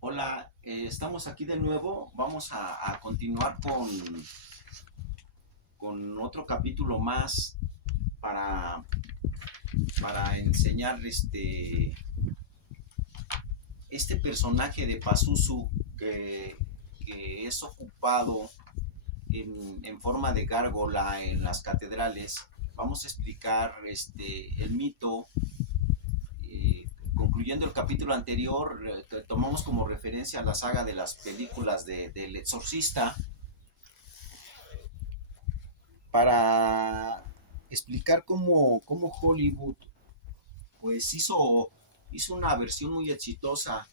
Hola, estamos aquí de nuevo. Vamos a continuar con otro capítulo más para, para enseñar este personaje de Pazuzu que es ocupado en forma de gárgola en las catedrales. Vamos a explicar el mito. Concluyendo el capítulo anterior, tomamos como referencia la saga de las películas del Exorcista para explicar cómo Hollywood pues hizo una versión muy exitosa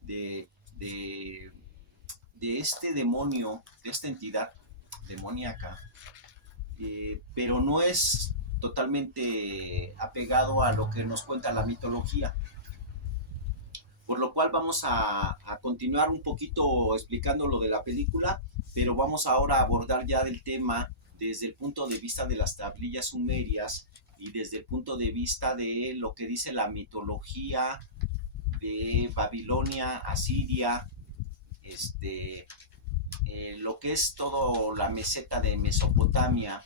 de, de, de este demonio, de esta entidad demoníaca, pero no es totalmente apegado a lo que nos cuenta la mitología. Por lo cual vamos a continuar un poquito explicando lo de la película, pero vamos ahora a abordar ya del tema desde el punto de vista de las tablillas sumerias y desde el punto de vista de lo que dice la mitología de Babilonia, Asiria, lo que es todo la meseta de Mesopotamia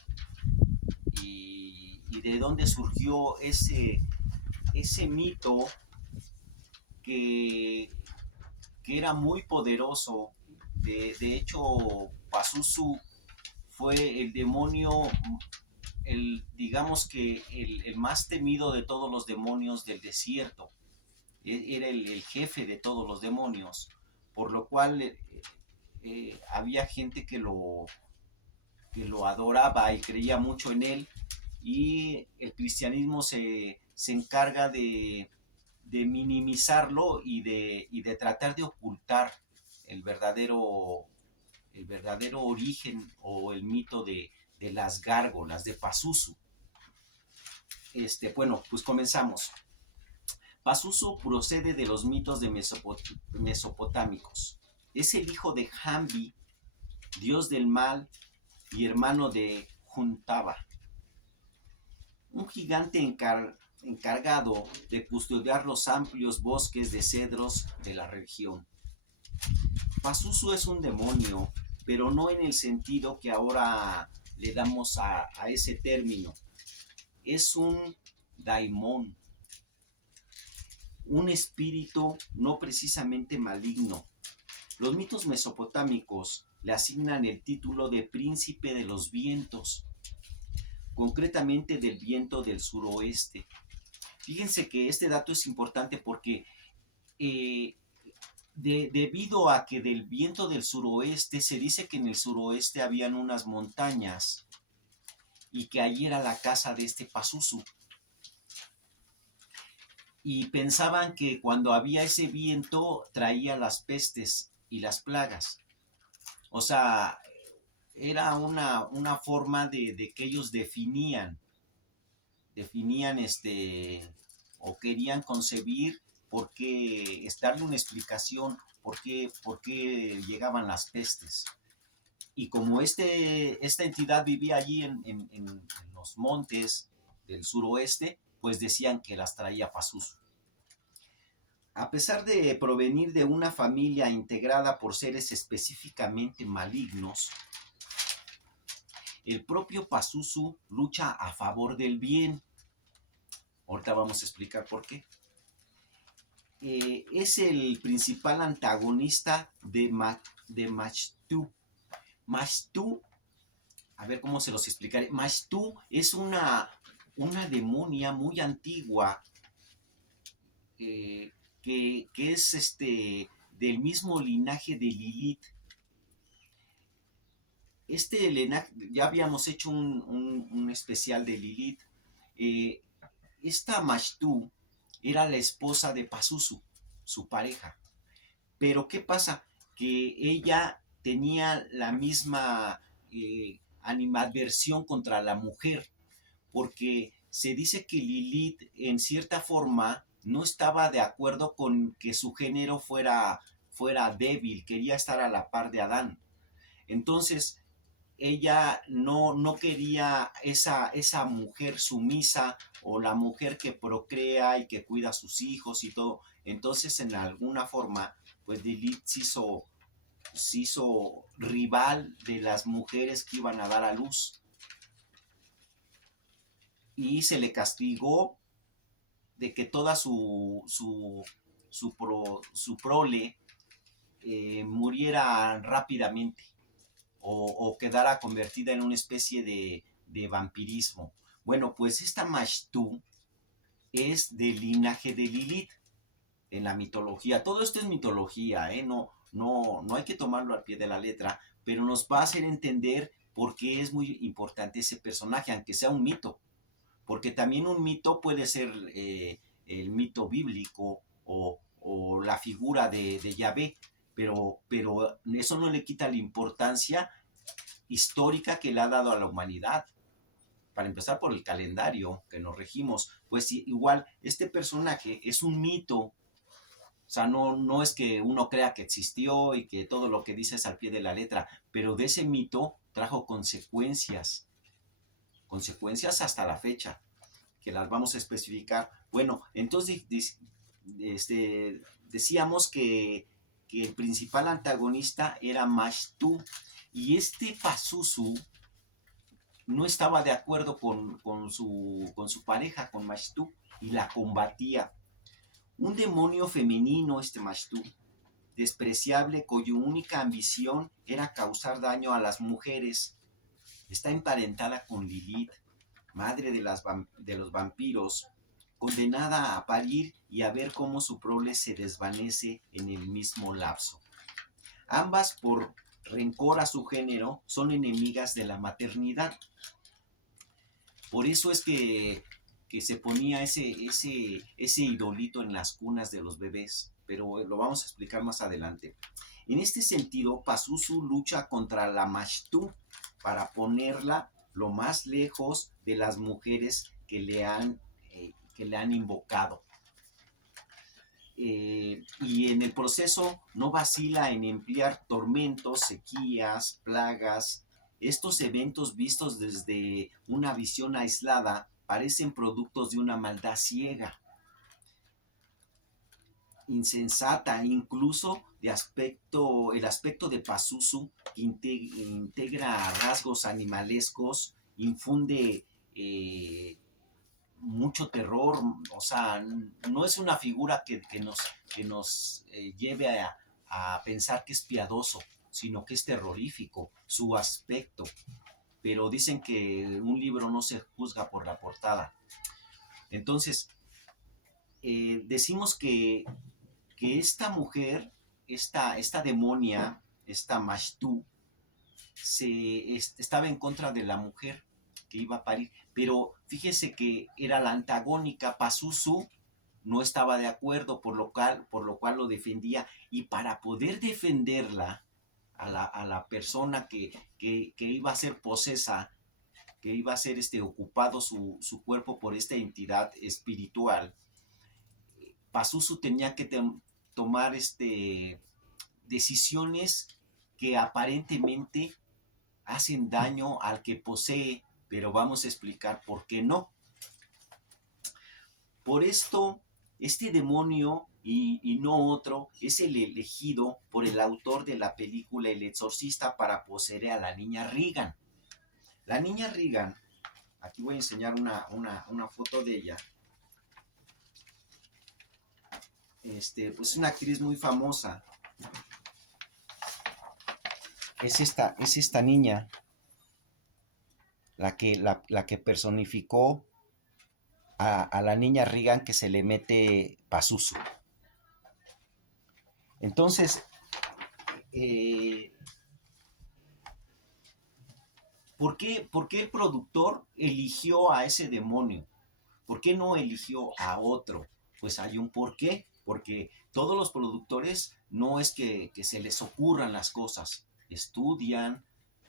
y de dónde surgió ese mito que, que era muy poderoso. De hecho, Pazuzu fue el demonio, digamos que el más temido de todos los demonios del desierto. Era el jefe de todos los demonios, por lo cual había gente que lo adoraba y creía mucho en él, y el cristianismo se encarga de minimizarlo y de tratar de ocultar el verdadero, el verdadero origen o el mito de las gárgolas de Pazuzu. Bueno, pues comenzamos. Pazuzu procede de los mitos de mesopotámicos. Es el hijo de Jambi, dios del mal y hermano de Juntaba, un gigante encargado de custodiar los amplios bosques de cedros de la región. Pazuzu es un demonio, pero no en el sentido que ahora le damos a ese término. Es un daimon, un espíritu no precisamente maligno. Los mitos mesopotámicos le asignan el título de príncipe de los vientos, concretamente del viento del suroeste. Fíjense que este dato es importante porque eh, debido a que del viento del suroeste se dice que en el suroeste habían unas montañas y que allí era la casa de este Pazuzu. Y pensaban que cuando había ese viento traía las pestes y las plagas. O sea, era una forma de que ellos definían o querían concebir por qué, darle una explicación por qué llegaban las pestes. Y como esta entidad vivía allí en los montes del suroeste, pues decían que las traía Pazuzu. A pesar de provenir de una familia integrada por seres específicamente malignos, el propio Pazuzu lucha a favor del bien. Ahorita vamos a explicar por qué. Es el principal antagonista de Mashtu. Mashtu, a ver cómo se los explicaré. Mashtu es una demonia muy antigua, que es del mismo linaje de Lilith. Ya habíamos hecho un especial de Lilith. Eh, esta Mashtu era la esposa de Pazuzu, su pareja. Pero ¿qué pasa? Que ella tenía la misma animadversión contra la mujer, porque se dice que Lilith en cierta forma no estaba de acuerdo con que su género fuera débil, quería estar a la par de Adán. Entonces ella no quería esa mujer sumisa o la mujer que procrea y que cuida a sus hijos y todo. Entonces, en alguna forma, pues Lilith se hizo rival de las mujeres que iban a dar a luz y se le castigó de que toda su prole muriera rápidamente o quedara convertida en una especie de vampirismo. Bueno, pues esta Mashtu es del linaje de Lilith en la mitología. Todo esto es mitología, ¿eh? No hay que tomarlo al pie de la letra, pero nos va a hacer entender por qué es muy importante ese personaje, aunque sea un mito. Porque también un mito puede ser el mito bíblico o la figura de Yahvé, pero eso no le quita la importancia histórica que le ha dado a la humanidad. Para empezar por el calendario que nos regimos, pues igual este personaje es un mito. O sea, no es que uno crea que existió y que todo lo que dice es al pie de la letra, pero de ese mito trajo consecuencias hasta la fecha, que las vamos a especificar. Bueno, entonces decíamos que el principal antagonista era Mashtu, y este Pazuzu no estaba de acuerdo con su pareja, con Mashtu, y la combatía. Un demonio femenino, este Mashtu, despreciable, cuya única ambición era causar daño a las mujeres. Está emparentada con Lilith, madre de los vampiros, condenada a parir y a ver cómo su prole se desvanece en el mismo lapso. Ambas, por rencor a su género, son enemigas de la maternidad. Por eso es que se ponía ese idolito en las cunas de los bebés, pero lo vamos a explicar más adelante. En este sentido, Pazuzu lucha contra la Mashtu para ponerla lo más lejos de las mujeres que le han invocado. Y en el proceso no vacila en emplear tormentos, sequías, plagas. Estos eventos vistos desde una visión aislada parecen productos de una maldad ciega, insensata, incluso el aspecto de Pazuzu, que integra rasgos animalescos, infunde mucho terror. O sea, no es una figura que nos lleve a pensar que es piadoso, sino que es terrorífico su aspecto. Pero dicen que un libro no se juzga por la portada. Entonces, decimos que esta mujer, esta demonia, esta Mashtu, estaba en contra de la mujer que iba a parir, pero fíjese que era la antagónica. Pazuzu no estaba de acuerdo, por lo cual lo defendía, y para poder defenderla a la persona que iba a ser posesa, que iba a ser ocupado su cuerpo por esta entidad espiritual, Pazuzu tenía que tomar decisiones que aparentemente hacen daño al que posee, pero vamos a explicar por qué no. Por esto, este demonio y no otro es el elegido por el autor de la película El Exorcista para poseer a la niña Regan. La niña Regan, aquí voy a enseñar una foto de ella. Pues es una actriz muy famosa. Es esta niña la que personificó a la niña Regan que se le mete Pazuzu. Entonces, ¿por qué el productor eligió a ese demonio? ¿Por qué no eligió a otro? Pues hay un porqué, porque todos los productores no es que se les ocurran las cosas, estudian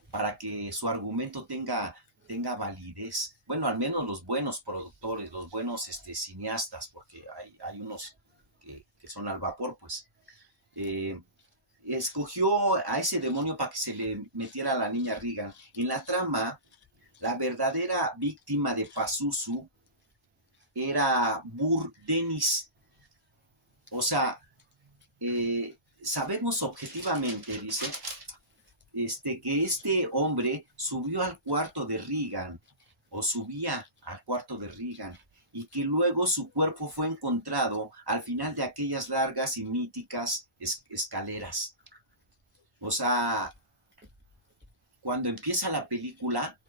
para que su argumento tenga validez. Bueno, al menos los buenos productores, los buenos cineastas, porque hay unos que son al vapor, pues. Escogió a ese demonio para que se le metiera a la niña Regan. En la trama, la verdadera víctima de Pazuzu era Burr Dennis. O sea, sabemos objetivamente, dice, que este hombre subió al cuarto de Regan, o subía al cuarto de Regan, y que luego su cuerpo fue encontrado al final de aquellas largas y míticas escaleras. O sea, cuando empieza la película,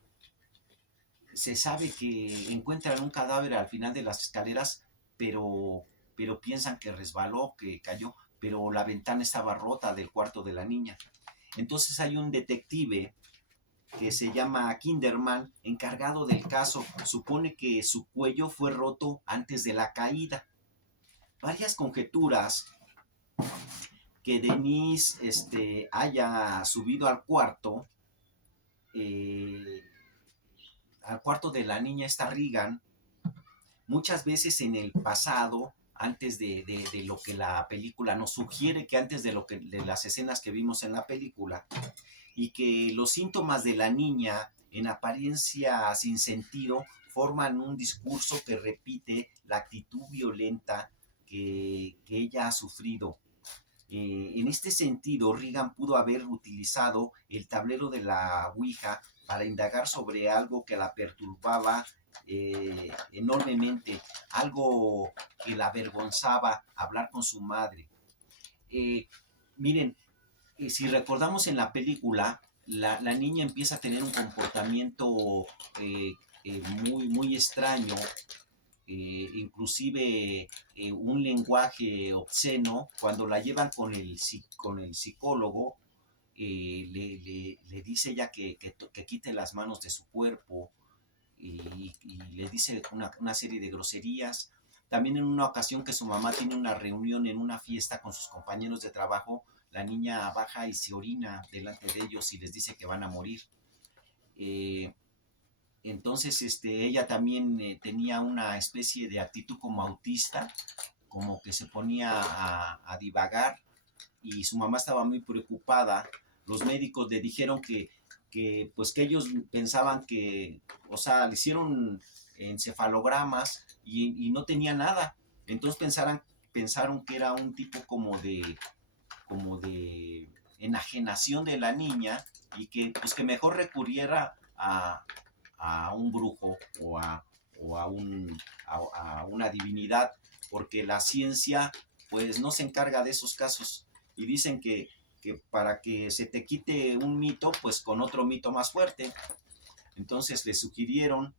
se sabe que encuentran un cadáver al final de las escaleras, pero, pero piensan que resbaló, que cayó, pero la ventana estaba rota del cuarto de la niña. Entonces hay un detective que se llama Kinderman, encargado del caso. Supone que su cuello fue roto antes de la caída. Varias conjeturas que Denise haya subido al cuarto de la niña esta Regan, muchas veces en el pasado, antes de lo que la película nos sugiere, que antes de las escenas que vimos en la película, y que los síntomas de la niña, en apariencia sin sentido, forman un discurso que repite la actitud violenta que ella ha sufrido. En este sentido, Regan pudo haber utilizado el tablero de la Ouija para indagar sobre algo que la perturbaba enormemente, algo que la avergonzaba, hablar con su madre. Eh, Miren, si recordamos en la película, la niña empieza a tener un comportamiento eh, muy extraño, inclusive un lenguaje obsceno. Cuando la llevan con el psicólogo, le dice ella que quite las manos de su cuerpo, y le dice una serie de groserías. También en una ocasión que su mamá tiene una reunión en una fiesta con sus compañeros de trabajo, la niña baja y se orina delante de ellos y les dice que van a morir. Eh, entonces ella también tenía una especie de actitud como autista, como que se ponía a divagar, y su mamá estaba muy preocupada. Los médicos le dijeron pues que ellos pensaban que, o sea, le hicieron encefalogramas y no tenía nada. Entonces pensaron que era un tipo como de enajenación de la niña, y que pues que mejor recurriera a un brujo o a una divinidad, porque la ciencia pues no se encarga de esos casos, y dicen que para que se te quite un mito, pues con otro mito más fuerte. Entonces le sugirieron,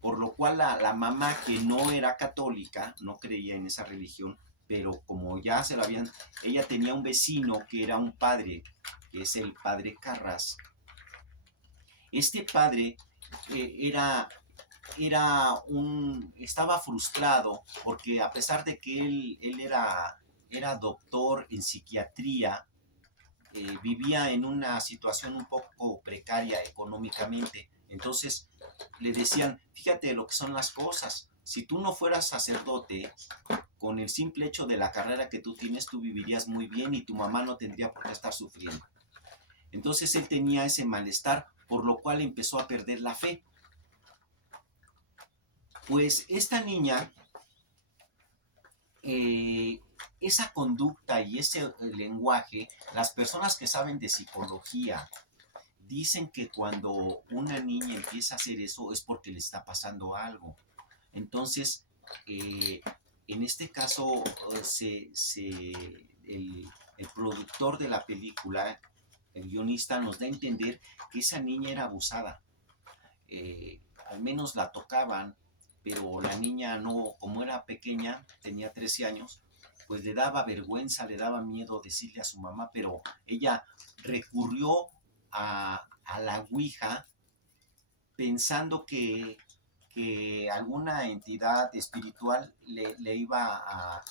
por lo cual la mamá, que no era católica, no creía en esa religión, pero como ya se la habían, ella tenía un vecino que era un padre, que es el padre Carras. Este padre estaba frustrado porque, a pesar de que él era doctor en psiquiatría, vivía en una situación un poco precaria económicamente. Entonces le decían, fíjate lo que son las cosas, si tú no fueras sacerdote, con el simple hecho de la carrera que tú tienes, tú vivirías muy bien y tu mamá no tendría por qué estar sufriendo. Entonces él tenía ese malestar, por lo cual empezó a perder la fe. Pues esta niña, eh, esa conducta y ese lenguaje, las personas que saben de psicología dicen que cuando una niña empieza a hacer eso es porque le está pasando algo. Entonces, en este caso, el productor de la película, el guionista, nos da a entender que esa niña era abusada. Al menos la tocaban, pero la niña no, como era pequeña, tenía 13 años, pues le daba vergüenza, le daba miedo decirle a su mamá, pero ella recurrió a la Ouija pensando que alguna entidad espiritual le iba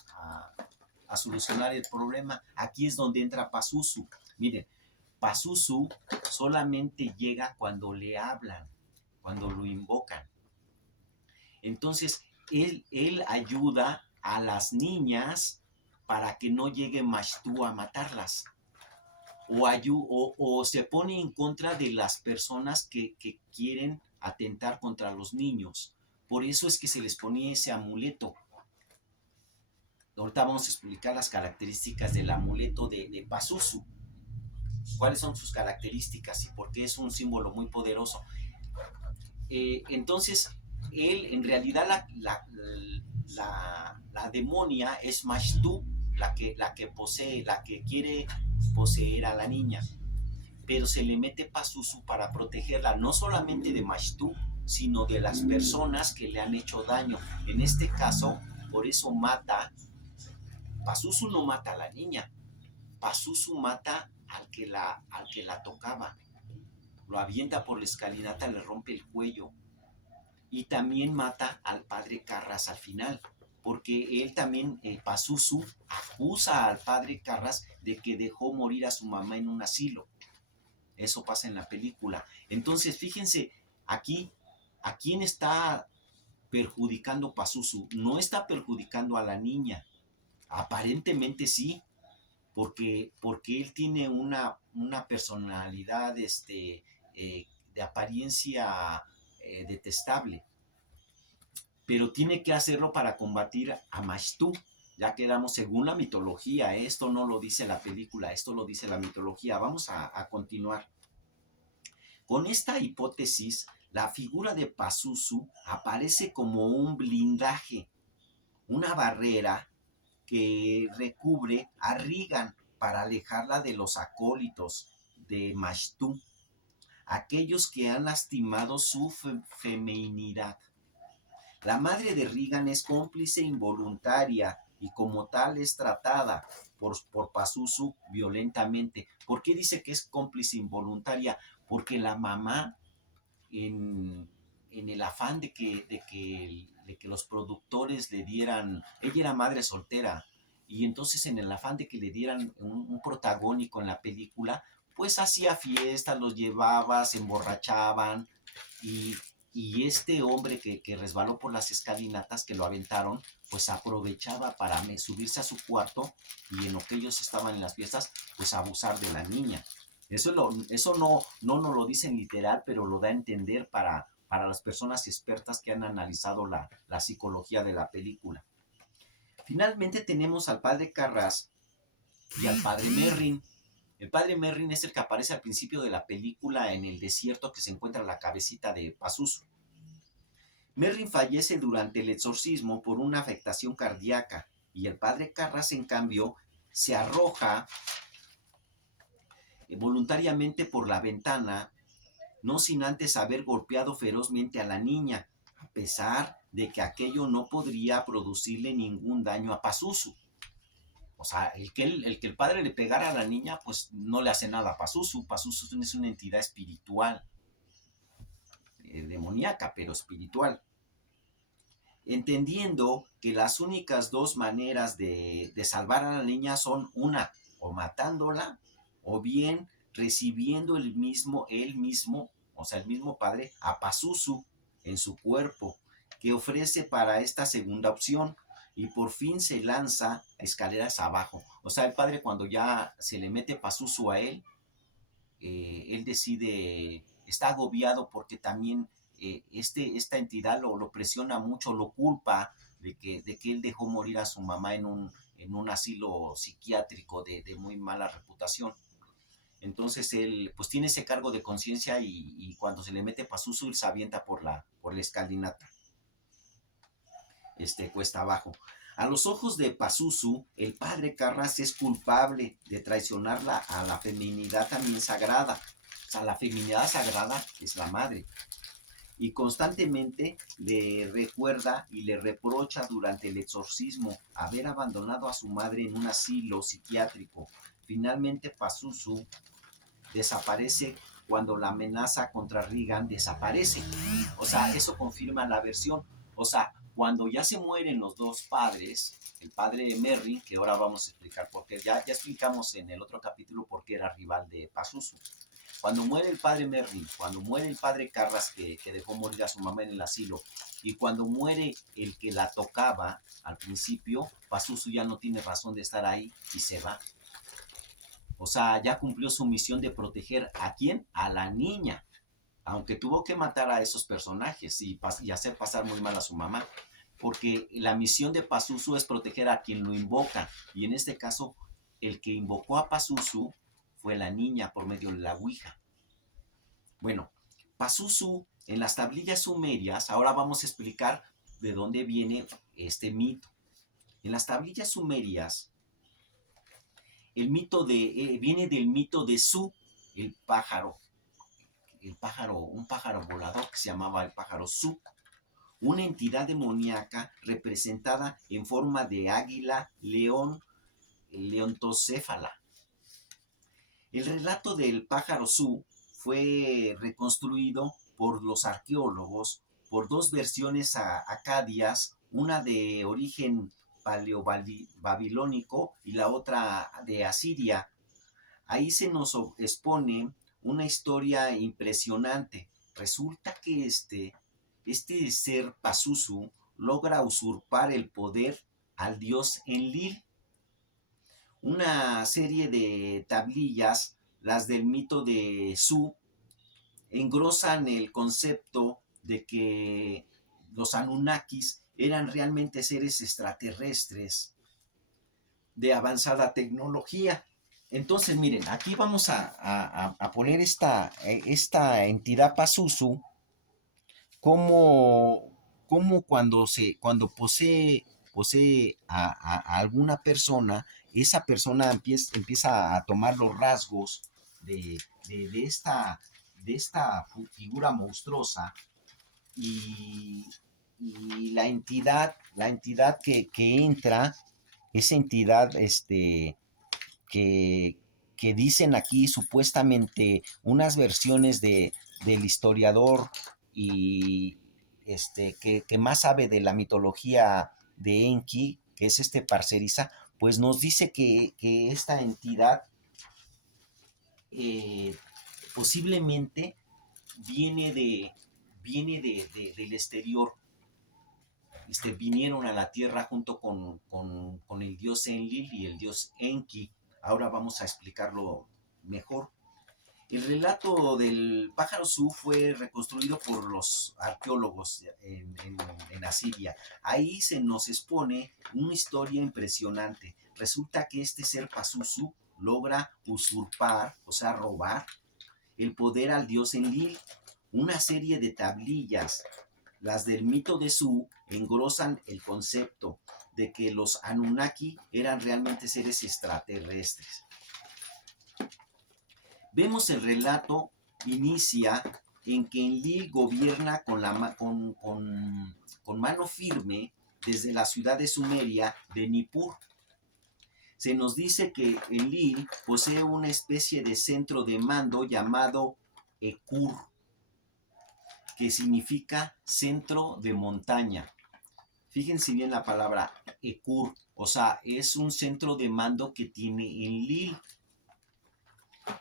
a solucionar el problema. Aquí es donde entra Pazuzu. Miren, Pazuzu solamente llega cuando le hablan, cuando lo invocan. Entonces, él ayuda a las niñas para que no llegue Mashtu a matarlas. O se pone en contra de las personas que quieren atentar contra los niños. Por eso es que se les ponía ese amuleto. ahorita vamos a explicar las características del amuleto de Pazuzu. ¿Cuáles son sus características y por qué es un símbolo muy poderoso? Entonces, él, en realidad, la demonia es Mashtu, la que posee, la que quiere poseer a la niña. Pero se le mete Pazuzu para protegerla, no solamente de Mashtu, sino de las personas que le han hecho daño. En este caso, por eso mata. Pazuzu no mata a la niña, Pazuzu mata al que la tocaba. Lo avienta por la escalinata, le rompe el cuello. Y también mata al padre Carras al final, porque él también, Pazuzu, acusa al padre Carras de que dejó morir a su mamá en un asilo. Eso pasa en la película. Entonces, fíjense, aquí, ¿a quién está perjudicando Pazuzu? No está perjudicando a la niña. Aparentemente sí, porque él tiene una personalidad de apariencia detestable, pero tiene que hacerlo para combatir a Mashtu. Ya quedamos según la mitología, esto no lo dice la película, esto lo dice la mitología. Vamos a continuar. Con esta hipótesis, la figura de Pazuzu aparece como un blindaje, una barrera que recubre a Regan para alejarla de los acólitos de Mashtu, aquellos que han lastimado su feminidad. La madre de Regan es cómplice involuntaria y como tal es tratada por Pazuzu violentamente. ¿Por qué dice que es cómplice involuntaria? Porque la mamá, en el afán de que los productores le dieran, ella era madre soltera, y entonces en el afán de que le dieran un protagónico en la película, pues hacía fiestas, los llevaba, se emborrachaban, y, y este hombre que resbaló por las escalinatas, que lo aventaron, pues aprovechaba para subirse a su cuarto y en lo que ellos estaban en las fiestas, pues abusar de la niña. Eso no nos lo dicen literal, pero lo da a entender para las personas expertas que han analizado la psicología de la película. Finalmente tenemos al padre Carras y al padre Merrin. El padre Merrin es el que aparece al principio de la película en el desierto, que se encuentra la cabecita de Pazuzu. Merrin fallece durante el exorcismo por una afectación cardíaca y el padre Carras, en cambio, se arroja voluntariamente por la ventana, no sin antes haber golpeado ferozmente a la niña, a pesar de que aquello no podría producirle ningún daño a Pazuzu. O sea, el que el padre le pegara a la niña, pues no le hace nada a Pazuzu. Pazuzu es una entidad espiritual, demoníaca, pero espiritual. Entendiendo que las únicas dos maneras de salvar a la niña son una, o matándola, o bien recibiendo él mismo, o sea, el mismo padre, a Pazuzu en su cuerpo, que ofrece para esta segunda opción, y por fin se lanza escaleras abajo. O sea, el padre, cuando ya se le mete Pazuzu a él decide, está agobiado porque también esta entidad lo presiona mucho, lo culpa de que él dejó morir a su mamá en un asilo psiquiátrico de muy mala reputación. Entonces él pues tiene ese cargo de conciencia y cuando se le mete Pazuzu, él se avienta por la escalinata, cuesta abajo. A los ojos de Pazuzu, el padre Carras es culpable de traicionarla a la feminidad también sagrada. O sea, la feminidad sagrada es la madre. Y constantemente le recuerda y le reprocha durante el exorcismo haber abandonado a su madre en un asilo psiquiátrico. Finalmente Pazuzu desaparece cuando la amenaza contra Regan desaparece. O sea, eso confirma la versión. O sea, cuando ya se mueren los dos padres, el padre de Merrin, que ahora vamos a explicar por qué, ya explicamos en el otro capítulo por qué era rival de Pazuzu. Cuando muere el padre Merrin, cuando muere el padre Carras, que dejó morir a su mamá en el asilo, y cuando muere el que la tocaba al principio, Pazuzu ya no tiene razón de estar ahí y se va. O sea, ya cumplió su misión de proteger ¿a quién? A la niña. Aunque tuvo que matar a esos personajes y hacer pasar muy mal a su mamá. porque la misión de Pazuzu es proteger a quien lo invoca, y en este caso, el que invocó a Pazuzu fue la niña por medio de la Ouija. Bueno, Pazuzu en las tablillas sumerias, ahora vamos a explicar de dónde viene este mito. En las tablillas sumerias, el mito viene del mito de Su, el pájaro, un pájaro volador que se llamaba el pájaro Su, una entidad demoníaca representada en forma de águila, león, leontocéfala. El relato del pájaro Su fue reconstruido por los arqueólogos por dos versiones acadias, una de origen paleobabilónico y la otra de Asiria. Ahí se nos expone una historia impresionante. Resulta que este ser Pazuzu logra usurpar el poder al dios Enlil. Una serie de tablillas, las del mito de Su, engrosan el concepto de que los Anunnakis eran realmente seres extraterrestres de avanzada tecnología. Entonces, miren, aquí vamos a poner esta entidad Pazuzu como, cuando posee a alguna persona, esa persona empieza a tomar los rasgos de, de, de esta, de esta figura monstruosa y, y la entidad que entra, esa entidad que, que dicen aquí supuestamente unas versiones del historiador y que más sabe de la mitología de Enki, que es Parcerisa, pues nos dice que esta entidad eh, posiblemente viene del exterior. Vinieron a la tierra junto con el dios Enlil y el dios Enki. Ahora vamos a explicarlo mejor. El relato del pájaro Su fue reconstruido por los arqueólogos en Asiria. Ahí se nos expone una historia impresionante. Resulta que este ser Pazuzu logra usurpar, o sea, robar el poder al dios Enlil. Una serie de tablillas, las del mito de Su, engrosan el concepto de que los Anunnaki eran realmente seres extraterrestres. Vemos el relato inicia en que Enlil gobierna con mano firme desde la ciudad de Sumeria de Nippur. Se nos dice que Enlil posee una especie de centro de mando llamado Ekur, que significa centro de montaña. Fíjense bien la palabra Ekur, o sea, es un centro de mando que tiene Enlil.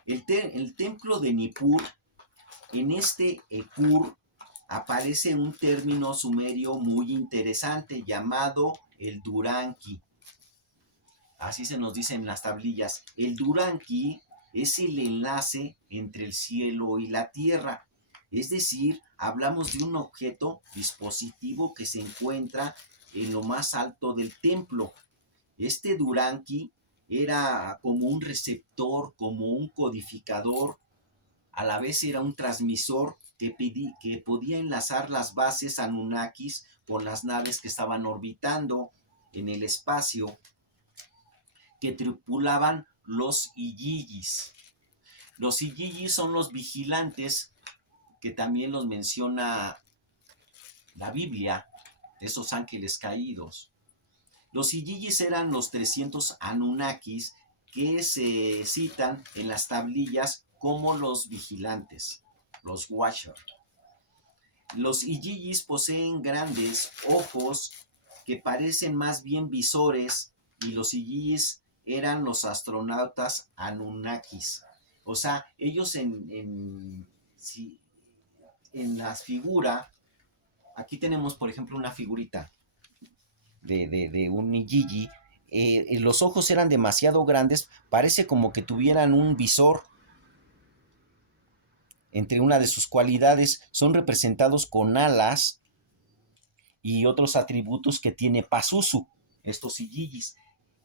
El templo de Nippur, en este Ekur, aparece un término sumerio muy interesante llamado el Duranki. Así se nos dice en las tablillas. El Duranki es el enlace entre el cielo y la tierra. Es decir, hablamos de un objeto, dispositivo que se encuentra en lo más alto del templo. Este Duranki era como un receptor, como un codificador, a la vez era un transmisor que podía enlazar las bases Anunnakis con las naves que estaban orbitando en el espacio, que tripulaban los Igigis. Los Igigis son los vigilantes, que también los menciona la Biblia, esos ángeles caídos. Los Igigis eran los 300 Anunnakis que se citan en las tablillas como los vigilantes, los Watchers. Los Igigis poseen grandes ojos que parecen más bien visores, y los Igigis eran los astronautas Anunnakis. O sea, ellos en la figura, aquí tenemos por ejemplo una figurita de un Igigi. Los ojos eran demasiado grandes, parece como que tuvieran un visor. Entre una de sus cualidades son representados con alas y otros atributos que tiene Pazuzu, estos Igigis.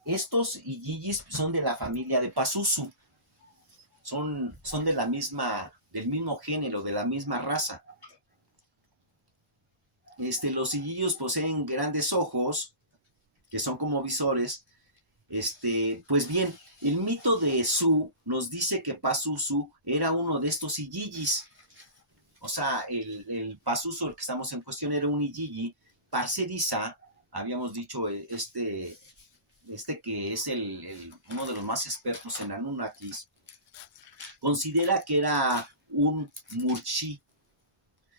Estos Igigis son de la familia de Pazuzu, son de la misma, del mismo género, de la misma raza. Los Igigis poseen grandes ojos, que son como visores. Pues bien, el mito de Su nos dice que Pazuzu era uno de estos Igigis. O sea, el Pazuzu, el que estamos en cuestión, era un Igigi. Parcerisa, habíamos dicho, que es uno de los más expertos en Anunnakis, considera que era un Murchi.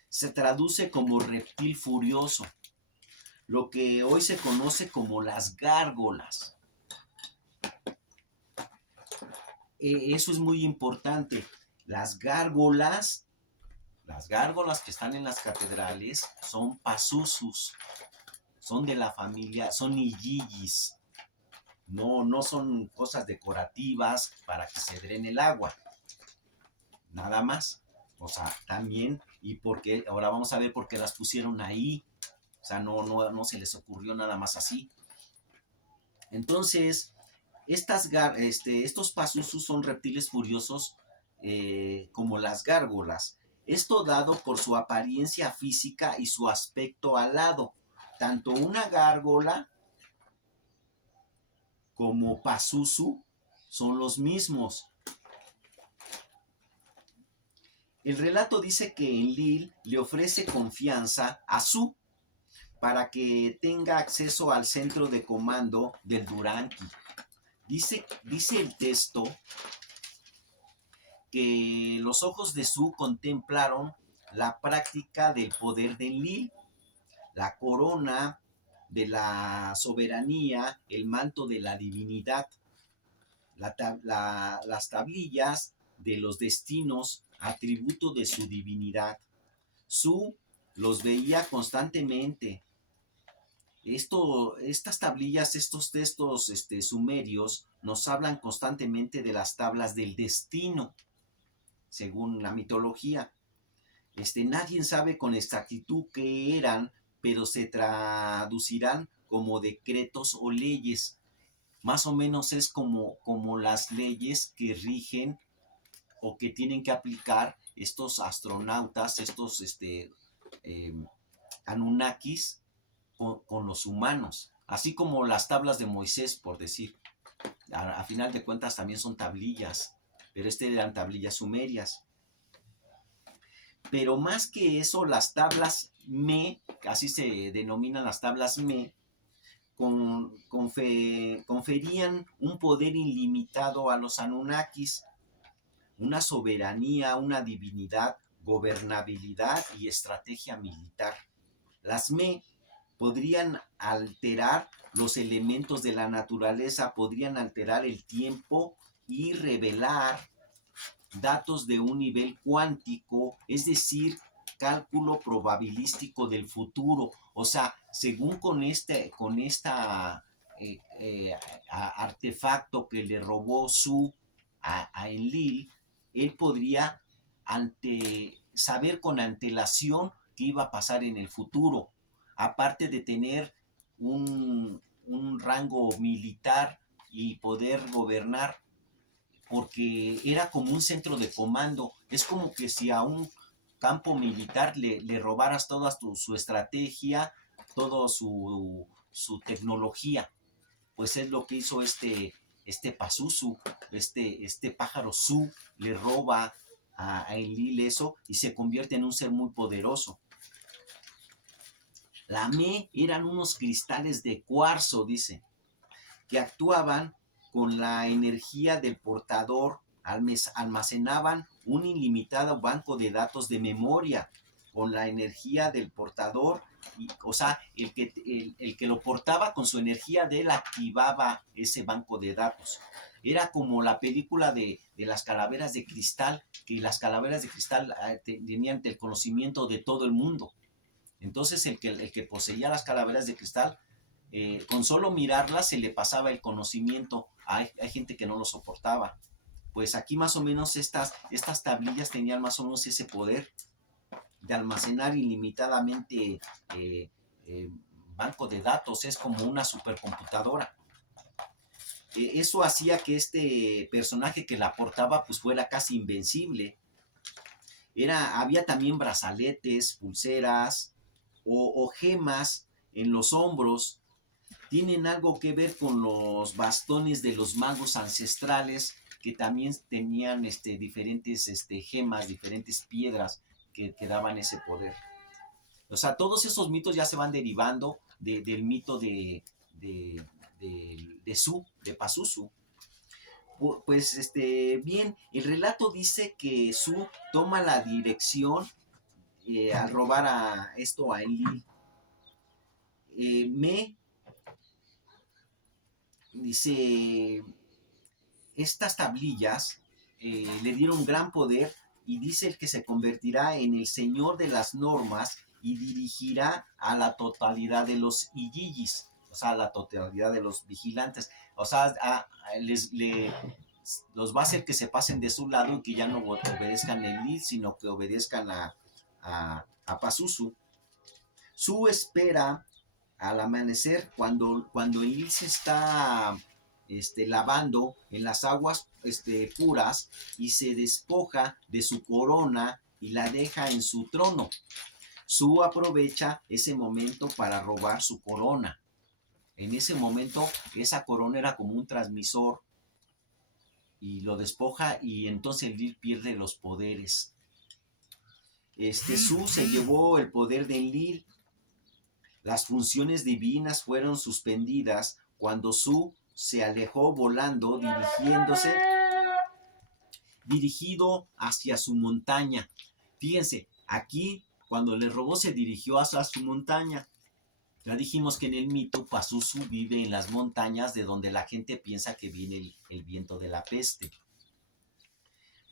Se traduce como reptil furioso, lo que hoy se conoce como las gárgolas. Eso es muy importante. Las gárgolas que están en las catedrales son Pazuzus, son de la familia, son Igigis. No son cosas decorativas para que se drene el agua. Nada más. O sea, también, y porque ahora vamos a ver por qué las pusieron ahí. O sea, no se les ocurrió nada más así. Entonces, estos Pazuzus son reptiles furiosos, como las gárgolas. Esto dado por su apariencia física y su aspecto alado. Tanto una gárgola como Pazuzu son los mismos. El relato dice que Enlil le ofrece confianza a Su para que tenga acceso al centro de comando del Duranki. Dice el texto que los ojos de Su contemplaron la práctica del poder de Enlil, la corona de la soberanía, el manto de la divinidad, las tablillas de los destinos, atributo de su divinidad. Su los veía constantemente. Estas tablillas, estos textos sumerios, nos hablan constantemente de las tablas del destino, según la mitología. Nadie sabe con exactitud qué eran, pero se traducirán como decretos o leyes. Más o menos es como las leyes que rigen o que tienen que aplicar estos astronautas, estos Anunnakis con los humanos, así como las tablas de Moisés, por decir. A final de cuentas también son tablillas, pero eran tablillas sumerias. Pero más que eso, las tablas Me, así se denominan las tablas Me, conferían un poder ilimitado a los Anunnakis, una soberanía, una divinidad, gobernabilidad y estrategia militar. Las Me podrían alterar los elementos de la naturaleza, podrían alterar el tiempo y revelar datos de un nivel cuántico, es decir, cálculo probabilístico del futuro. O sea, según con esta artefacto que le robó Su a Enlil, él podría saber con antelación qué iba a pasar en el futuro, aparte de tener un rango militar y poder gobernar, porque era como un centro de comando. Es como que si a un campo militar le robaras toda su estrategia, toda su tecnología. Pues es lo que hizo Pazuzu, este pájaro Su, le roba a Enlil eso y se convierte en un ser muy poderoso. La Me eran unos cristales de cuarzo, dice, que actuaban con la energía del portador, almacenaban un ilimitado banco de datos de memoria con la energía del portador. O sea, el que lo portaba con su energía de él activaba ese banco de datos. Era como la película de las calaveras de cristal, que las calaveras de cristal tenían el conocimiento de todo el mundo. Entonces el que poseía las calaveras de cristal, con solo mirarlas se le pasaba el conocimiento. Hay gente que no lo soportaba. Pues aquí más o menos estas tablillas tenían más o menos ese poder de almacenar ilimitadamente banco de datos, es como una supercomputadora. Eso hacía que este personaje que la portaba pues fuera casi invencible. Había también brazaletes, pulseras o gemas en los hombros. Tienen algo que ver con los bastones de los magos ancestrales que también tenían diferentes gemas, diferentes piedras que daban ese poder. O sea, todos esos mitos ya se van derivando del mito de Pazuzu. Pues bien, el relato dice que Su toma la dirección al robar a Enlil. Me dice, estas tablillas le dieron gran poder y dice el que se convertirá en el señor de las normas y dirigirá a la totalidad de los Iyiyis, o sea, a la totalidad de los vigilantes. O sea, los va a hacer que se pasen de su lado y que ya no obedezcan el Enlil, sino que obedezcan a Pazuzu. Su espera al amanecer, cuando Enlil se está lavando en las aguas puras y se despoja de su corona y la deja en su trono. Su aprovecha ese momento para robar su corona. En ese momento esa corona era como un transmisor y lo despoja y entonces Enlil pierde los poderes. Su se llevó el poder de Enlil. Las funciones divinas fueron suspendidas cuando Su se alejó volando dirigido hacia su montaña. Fíjense, aquí cuando le robó se dirigió hacia su montaña. Ya dijimos que en el mito Pazuzu vive en las montañas de donde la gente piensa que viene el viento de la peste.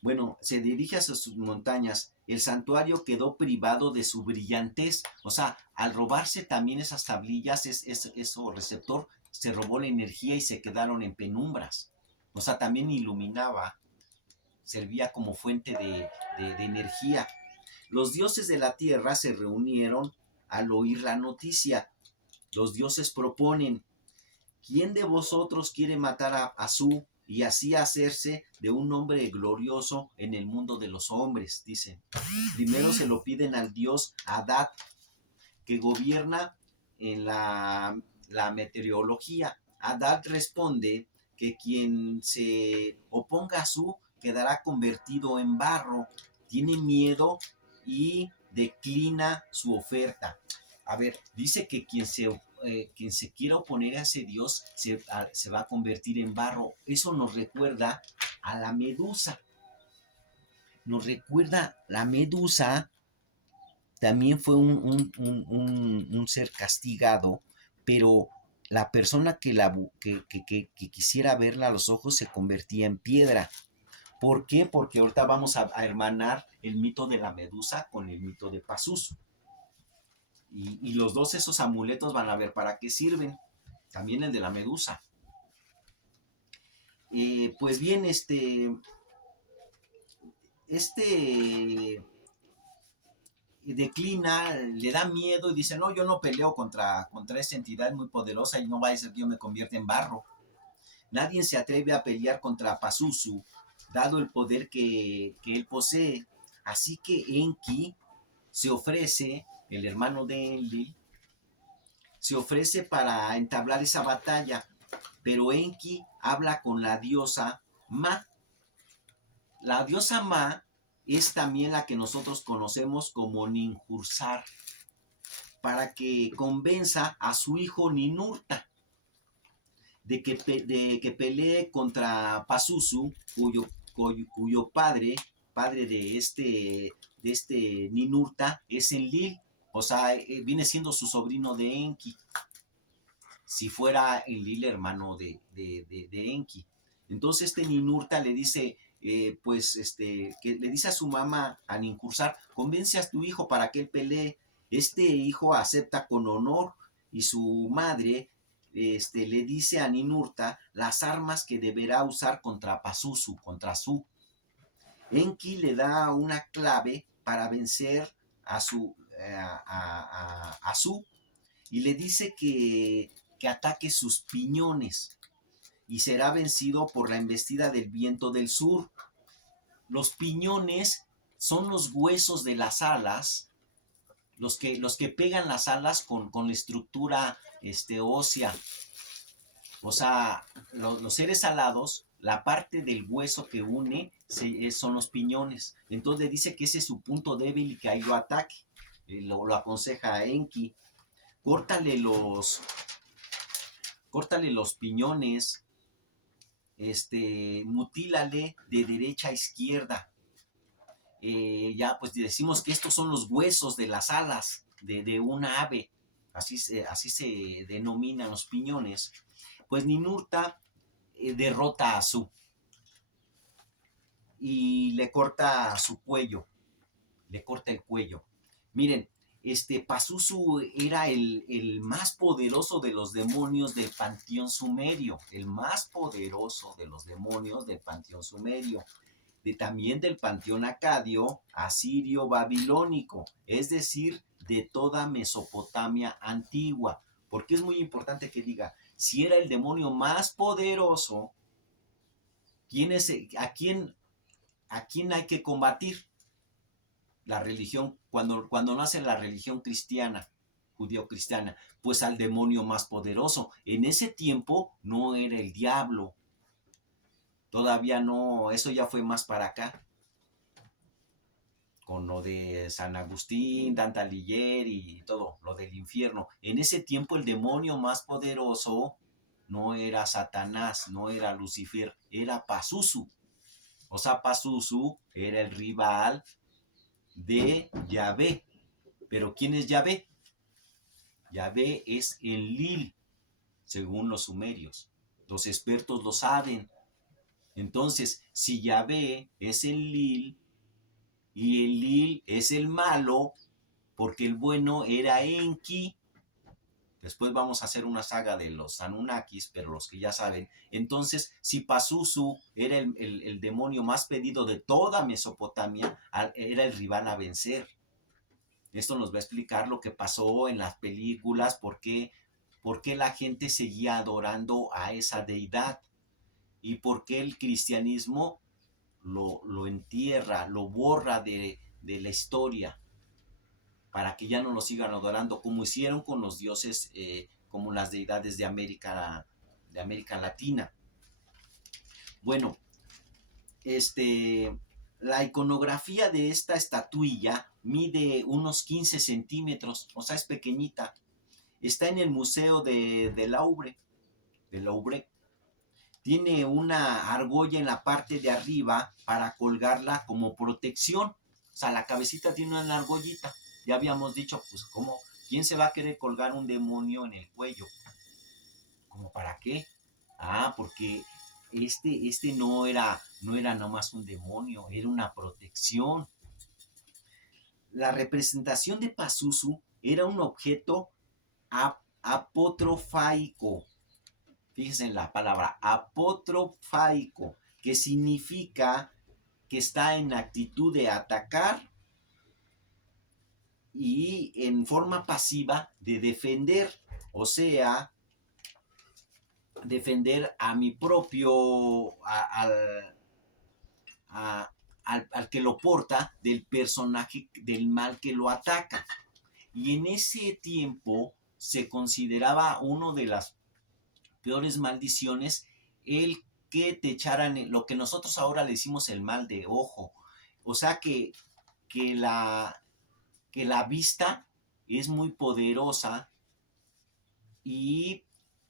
Bueno, se dirige hacia sus montañas. El santuario quedó privado de su brillantez. O sea, al robarse también esas tablillas, eso receptor, se robó la energía y se quedaron en penumbras. O sea, también iluminaba, servía como fuente de energía. Los dioses de la tierra se reunieron al oír la noticia. Los dioses proponen, ¿quién de vosotros quiere matar a Su y así hacerse de un hombre glorioso en el mundo de los hombres? Dicen. Primero se lo piden al dios Adad, que gobierna en la meteorología. Adad responde que quien se oponga a Su quedará convertido en barro, tiene miedo y declina su oferta. A ver, dice que quien se quiera oponer a ese dios se va a convertir en barro. Eso nos recuerda a la medusa. Nos recuerda la medusa. También fue un ser castigado, pero la persona que quisiera verla a los ojos se convertía en piedra. ¿Por qué? Porque ahorita vamos a hermanar el mito de la medusa con el mito de Pazuzu. Y los dos esos amuletos van a ver para qué sirven. También el de la medusa. Pues bien, declina, le da miedo y dice, no, yo no peleo contra esa entidad muy poderosa y no va a ser que yo me convierta en barro. Nadie se atreve a pelear contra Pazuzu, dado el poder que él posee. Así que Enki se ofrece, el hermano de Enlil, se ofrece para entablar esa batalla, pero Enki habla con la diosa Ma. La diosa Ma es también la que nosotros conocemos como Ninhursag, para que convenza a su hijo Ninurta de que pelee contra Pazuzu, cuyo padre de este Ninurta es Enlil. O sea, viene siendo su sobrino de Enki. Si fuera Enlil hermano de Enki. Entonces Ninurta le dice, que le dice a su mamá, a Ninhursag, convence a tu hijo para que él pelee. Este hijo acepta con honor y su madre le dice a Ninurta las armas que deberá usar contra Pazuzu, contra Su. Enki le da una clave para vencer a Su. y le dice que ataque sus piñones y será vencido por la embestida del viento del sur. Los piñones son los huesos de las alas, los que pegan las alas con la estructura ósea. O sea, los seres alados, la parte del hueso que une son los piñones. Entonces dice que ese es su punto débil y que ahí lo ataque. Lo aconseja a Enki. Córtale los, córtale los piñones, mutílale de derecha a izquierda. Ya pues decimos que estos son los huesos de las alas de una ave, así se denominan los piñones. Pues Ninurta derrota a Su y le corta su cuello, le corta el cuello. Miren, Pazuzu era el más poderoso de los demonios del panteón sumerio, el más poderoso de los demonios del panteón sumerio, también del panteón acadio, asirio, babilónico, es decir, de toda Mesopotamia antigua, porque es muy importante que diga, si era el demonio más poderoso, a quién hay que combatir? La religión, cuando nace la religión cristiana, judío-cristiana, pues al demonio más poderoso. En ese tiempo no era el diablo, todavía no, eso ya fue más para acá, con lo de San Agustín, Dante Alighieri y todo, lo del infierno. En ese tiempo el demonio más poderoso no era Satanás, no era Lucifer, era Pazuzu. O sea, Pazuzu era el rival de Yahvé. Pero ¿quién es Yahvé? Yahvé es Enlil, según los sumerios. Los expertos lo saben. Entonces, si Yahvé es Enlil y Enlil es el malo, porque el bueno era Enki, después vamos a hacer una saga de los Anunnakis, pero los que ya saben. Entonces, si Pazuzu era el demonio más pedido de toda Mesopotamia, era el rival a vencer. Esto nos va a explicar lo que pasó en las películas, por qué la gente seguía adorando a esa deidad y por qué el cristianismo lo entierra, lo borra de la historia, para que ya no lo sigan adorando, como hicieron con los dioses, como las deidades de América Latina. Bueno, la iconografía de esta estatuilla mide unos 15 centímetros, o sea, es pequeñita. Está en el Museo de Louvre. Tiene una argolla en la parte de arriba para colgarla como protección. O sea, la cabecita tiene una argollita. Ya habíamos dicho, pues, ¿quién se va a querer colgar un demonio en el cuello? ¿Cómo para qué? Ah, porque este no era nomás un demonio, era una protección. La representación de Pazuzu era un objeto apotrofaico. Fíjense en la palabra apotrofaico, que significa que está en actitud de atacar y en forma pasiva de defender, o sea, defender a mi propio, al que lo porta, del personaje del mal que lo ataca. Y en ese tiempo se consideraba uno de las peores maldiciones el que te echaran lo que nosotros ahora le decimos el mal de ojo. O sea que la vista es muy poderosa y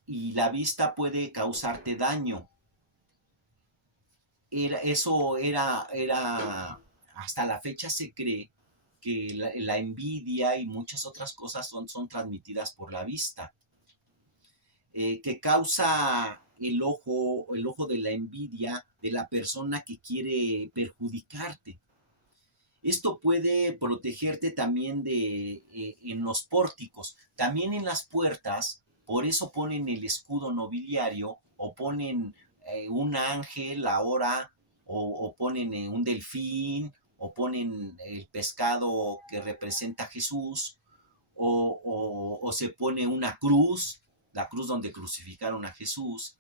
la vista puede causarte daño. Eso era, hasta la fecha se cree que la envidia y muchas otras cosas son transmitidas por la vista. Que causa el ojo de la envidia de la persona que quiere perjudicarte. Esto puede protegerte también en los pórticos, también en las puertas. Por eso ponen el escudo nobiliario o ponen un ángel ahora o ponen un delfín o ponen el pescado que representa a Jesús o se pone una cruz, la cruz donde crucificaron a Jesús.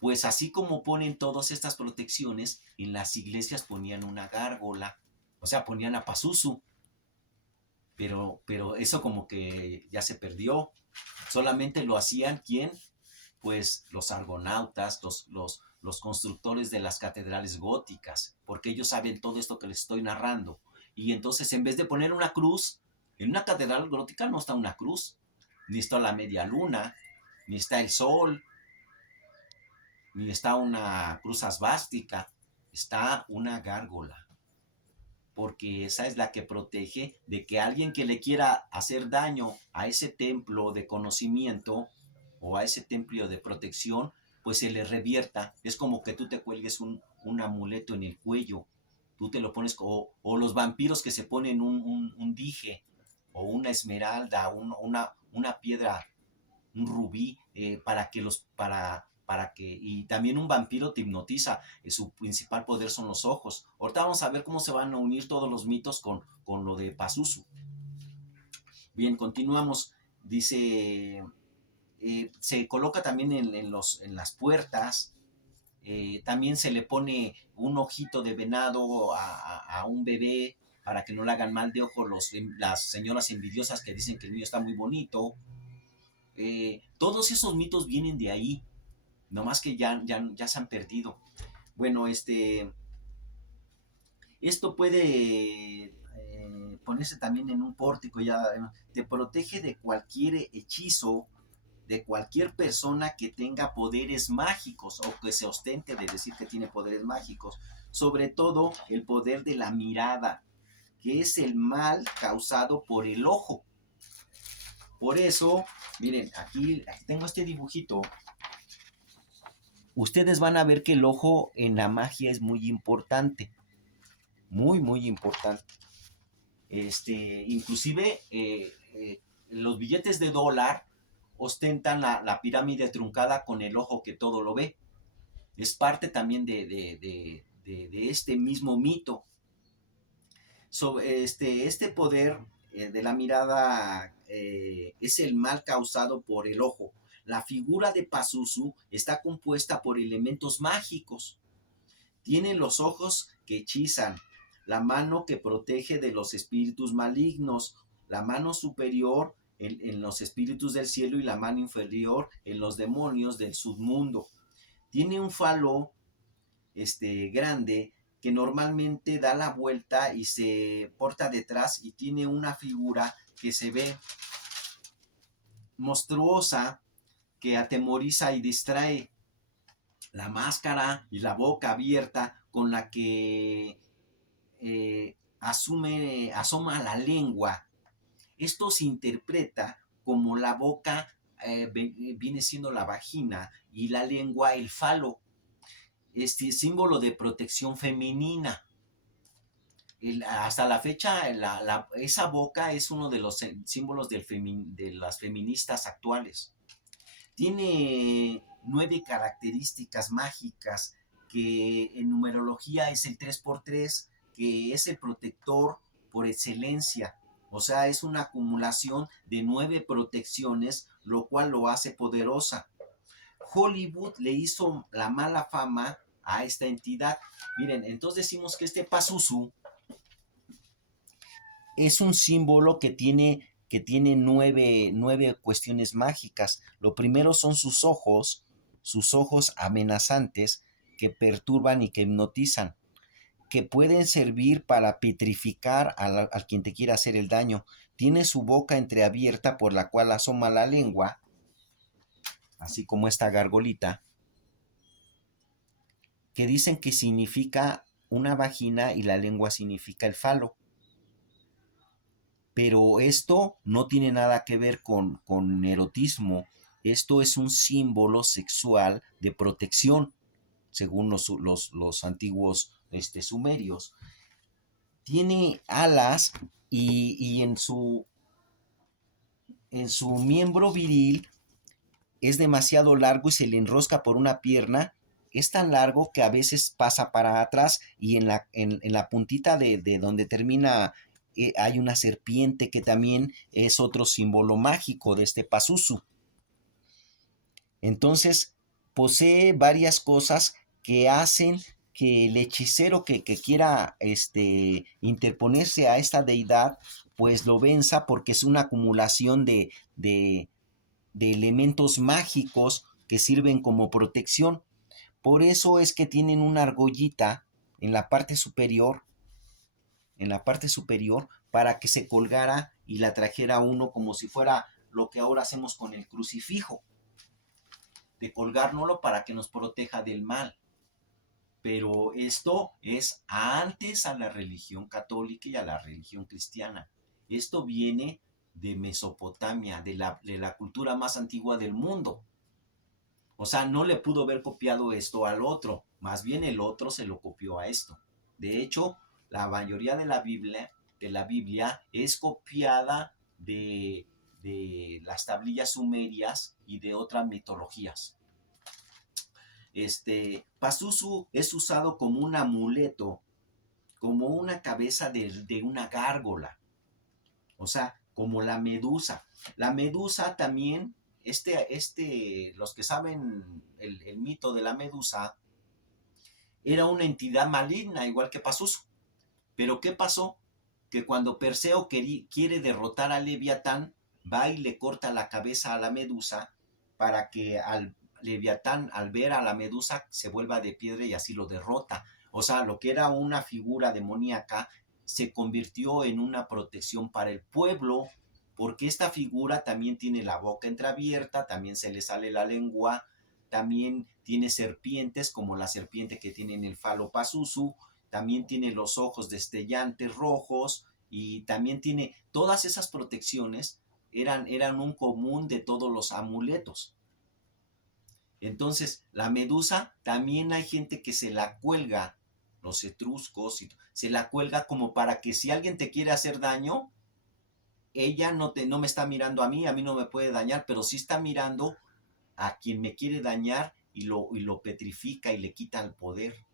Pues así como ponen todas estas protecciones, en las iglesias ponían una gárgola, o sea, ponían a Pazuzu, pero eso como que ya se perdió. Solamente lo hacían, ¿quién? Pues los argonautas, los constructores de las catedrales góticas, porque ellos saben todo esto que les estoy narrando. Y entonces, en vez de poner una cruz, en una catedral gótica no está una cruz, ni está la media luna, ni está el sol, ni está una cruz asbástica, está una gárgola, porque esa es la que protege de que alguien que le quiera hacer daño a ese templo de conocimiento o a ese templo de protección, pues se le revierta. Es como que tú te cuelgues un amuleto en el cuello, tú te lo pones, o los vampiros que se ponen un dije, o una esmeralda, una piedra, un rubí, para que, y también un vampiro te hipnotiza, su principal poder son los ojos. Ahorita vamos a ver cómo se van a unir todos los mitos con lo de Pazuzu. Bien, continuamos. Dice, se coloca también en las puertas, también se le pone un ojito de venado a un bebé para que no le hagan mal de ojo las señoras envidiosas que dicen que el niño está muy bonito. Todos esos mitos vienen de ahí, nomás que ya se han perdido. Bueno, esto puede ponerse también en un pórtico, ya te protege de cualquier hechizo, de cualquier persona que tenga poderes mágicos o que se ostente de decir que tiene poderes mágicos. Sobre todo el poder de la mirada, que es el mal causado por el ojo. Por eso, miren, aquí tengo este dibujito. Ustedes van a ver que el ojo en la magia es muy importante, muy, muy importante. Inclusive los billetes de dólar ostentan la pirámide truncada con el ojo que todo lo ve. Es parte también de este mismo mito. Este poder de la mirada es el mal causado por el ojo. La figura de Pazuzu está compuesta por elementos mágicos. Tiene los ojos que hechizan, la mano que protege de los espíritus malignos, la mano superior en los espíritus del cielo y la mano inferior en los demonios del submundo. Tiene un falo grande que normalmente da la vuelta y se porta detrás y tiene una figura que se ve monstruosa, que atemoriza y distrae. La máscara y la boca abierta con la que asoma la lengua. Esto se interpreta como la boca viene siendo la vagina y la lengua el falo. Símbolo de protección femenina. Hasta la fecha, esa boca es uno de los símbolos de las feministas actuales. Tiene 9 características mágicas, que en numerología es el 3x3, que es el protector por excelencia. O sea, es una acumulación de 9 protecciones, lo cual lo hace poderosa. Hollywood le hizo la mala fama a esta entidad. Miren, entonces decimos que este Pazuzu es un símbolo que tiene 9 cuestiones mágicas. Lo primero son sus ojos amenazantes que perturban y que hipnotizan, que pueden servir para petrificar a quien te quiera hacer el daño. Tiene su boca entreabierta por la cual asoma la lengua, así como esta gargolita, que dicen que significa una vagina y la lengua significa el falo. Pero esto no tiene nada que ver con erotismo. Esto es un símbolo sexual de protección, según los antiguos sumerios. Tiene alas y en su miembro viril es demasiado largo y se le enrosca por una pierna. Es tan largo que a veces pasa para atrás y en la puntita de donde termina hay una serpiente que también es otro símbolo mágico de este Pazuzu. Entonces, posee varias cosas que hacen que el hechicero que quiera interponerse a esta deidad, pues lo venza, porque es una acumulación de elementos mágicos que sirven como protección. Por eso es que tienen una argollita en la parte superior, para que se colgara y la trajera uno como si fuera lo que ahora hacemos con el crucifijo, de colgárnoslo para que nos proteja del mal. Pero esto es antes a la religión católica y a la religión cristiana. Esto viene de Mesopotamia, de la cultura más antigua del mundo. O sea, no le pudo haber copiado esto al otro, más bien el otro se lo copió a esto. De hecho, la mayoría de la Biblia es copiada de las tablillas sumerias y de otras mitologías. Pazuzu es usado como un amuleto, como una cabeza de una gárgola, o sea, como la medusa. La medusa también, los que saben el mito de la medusa, era una entidad maligna, igual que Pazuzu. Pero ¿qué pasó? Que cuando Perseo quiere derrotar a Leviatán, va y le corta la cabeza a la medusa para que al Leviatán, al ver a la medusa, se vuelva de piedra y así lo derrota. O sea, lo que era una figura demoníaca se convirtió en una protección para el pueblo, porque esta figura también tiene la boca entreabierta, también se le sale la lengua, también tiene serpientes como la serpiente que tiene en el falo Pazuzu, también tiene los ojos destellantes rojos y también tiene todas esas protecciones, eran un común de todos los amuletos. Entonces, la medusa también hay gente que se la cuelga, los etruscos, se la cuelga como para que si alguien te quiere hacer daño, ella no me está mirando a mí no me puede dañar, pero sí está mirando a quien me quiere dañar y lo petrifica y le quita el poder.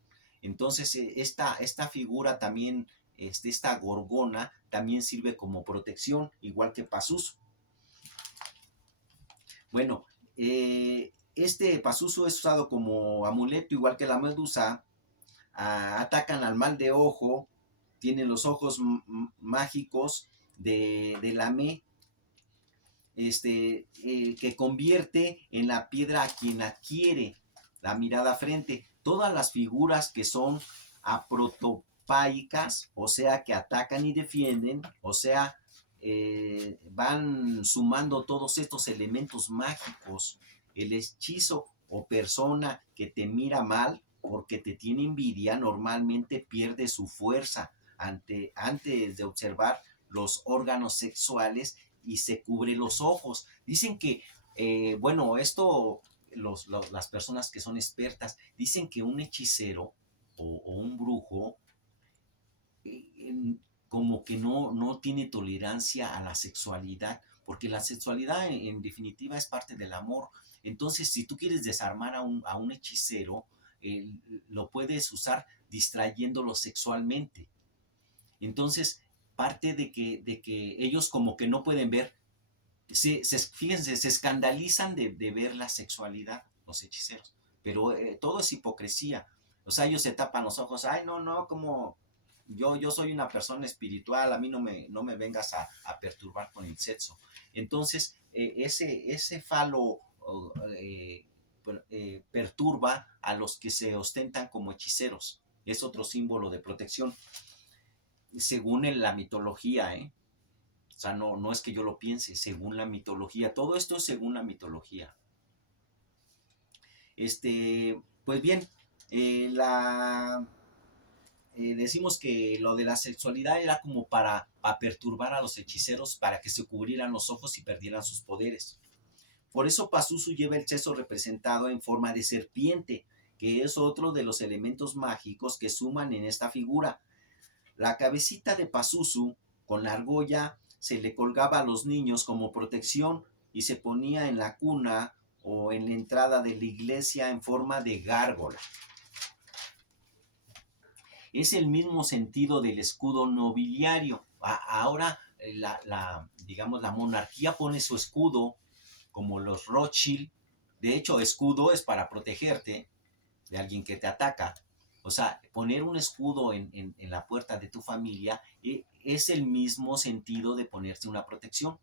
Entonces, esta figura también, esta gorgona, también sirve como protección, igual que Pazuzu. Bueno, este Pazuzu es usado como amuleto, igual que la medusa. Atacan al mal de ojo, tienen los ojos mágicos de Lamé, que convierte en la piedra a quien adquiere la mirada frente. Todas las figuras que son aprotopáicas, o sea, que atacan y defienden, o sea, van sumando todos estos elementos mágicos. El hechizo o persona que te mira mal porque te tiene envidia normalmente pierde su fuerza antes de observar los órganos sexuales y se cubre los ojos. Dicen que, bueno, esto las personas que son expertas dicen que un hechicero o un brujo como que no tiene tolerancia a la sexualidad, porque la sexualidad en definitiva es parte del amor. Entonces, si tú quieres desarmar a un hechicero, lo puedes usar distrayéndolo sexualmente. Entonces, parte de que ellos como que no pueden ver, fíjense, se escandalizan de ver la sexualidad, los hechiceros, pero todo es hipocresía. O sea, ellos se tapan los ojos, ay, no, como yo soy una persona espiritual, a mí no me vengas a perturbar con el sexo. Entonces, ese falo perturba a los que se ostentan como hechiceros. Es otro símbolo de protección, según la mitología, O sea, no es que yo lo piense, según la mitología. Todo esto es según la mitología. Pues bien, decimos que lo de la sexualidad era como para perturbar a los hechiceros, para que se cubrieran los ojos y perdieran sus poderes. Por eso Pazuzu lleva el sexo representado en forma de serpiente, que es otro de los elementos mágicos que suman en esta figura. La cabecita de Pazuzu, con la argolla, se le colgaba a los niños como protección y se ponía en la cuna o en la entrada de la iglesia en forma de gárgola. Es el mismo sentido del escudo nobiliario. Ahora, digamos, la monarquía pone su escudo, como los Rothschild. De hecho, escudo es para protegerte de alguien que te ataca. O sea, poner un escudo en la puerta de tu familia es el mismo sentido de ponerse una protección.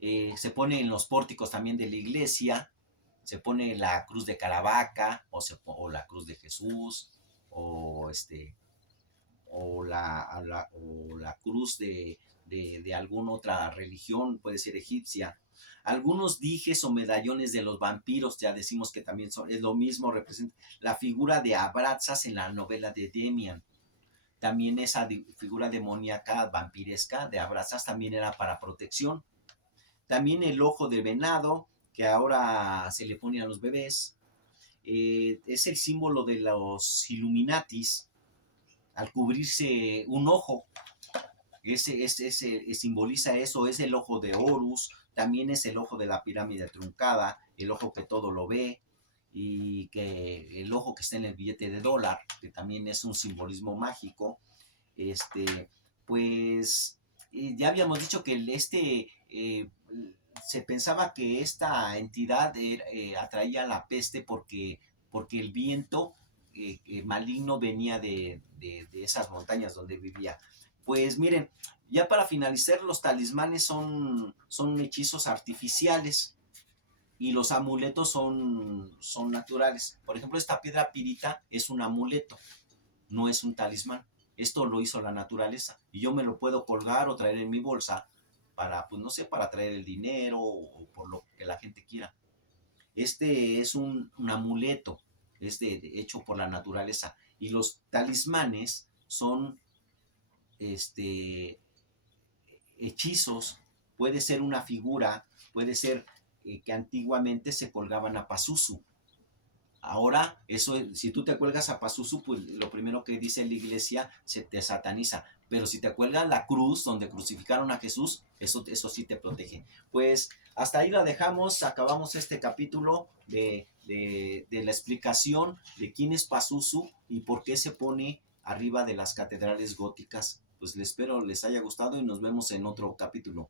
Se pone en los pórticos también de la iglesia, se pone la cruz de Caravaca o la cruz de Jesús o, o la cruz de alguna otra religión, puede ser egipcia. Algunos dijes o medallones de los vampiros, ya decimos que también es lo mismo, representa la figura de Abraxas en la novela de Demian. También esa figura demoníaca, vampiresca de Abraxas también era para protección. También el ojo de venado, que ahora se le pone a los bebés, es el símbolo de los Illuminatis, al cubrirse un ojo. Ese simboliza eso, es el ojo de Horus, también es el ojo de la pirámide truncada, el ojo que todo lo ve, y que el ojo que está en el billete de dólar, que también es un simbolismo mágico. Pues ya habíamos dicho que se pensaba que esta entidad atraía la peste porque el viento maligno venía de esas montañas donde vivía. Pues miren, ya para finalizar, los talismanes son hechizos artificiales y los amuletos son naturales. Por ejemplo, esta piedra pirita es un amuleto, no es un talismán. Esto lo hizo la naturaleza y yo me lo puedo colgar o traer en mi bolsa para, pues no sé, para traer el dinero o por lo que la gente quiera. Este es un amuleto, es hecho por la naturaleza. Y los talismanes son hechizos, puede ser una figura, puede ser que antiguamente se colgaban a Pazuzu. Ahora, eso, si tú te cuelgas a Pazuzu, pues lo primero que dice la iglesia se te sataniza. Pero si te cuelgas la cruz donde crucificaron a Jesús, eso sí te protege. Pues hasta ahí la dejamos, acabamos este capítulo de la explicación de quién es Pazuzu y por qué se pone arriba de las catedrales góticas. Pues les espero les haya gustado y nos vemos en otro capítulo.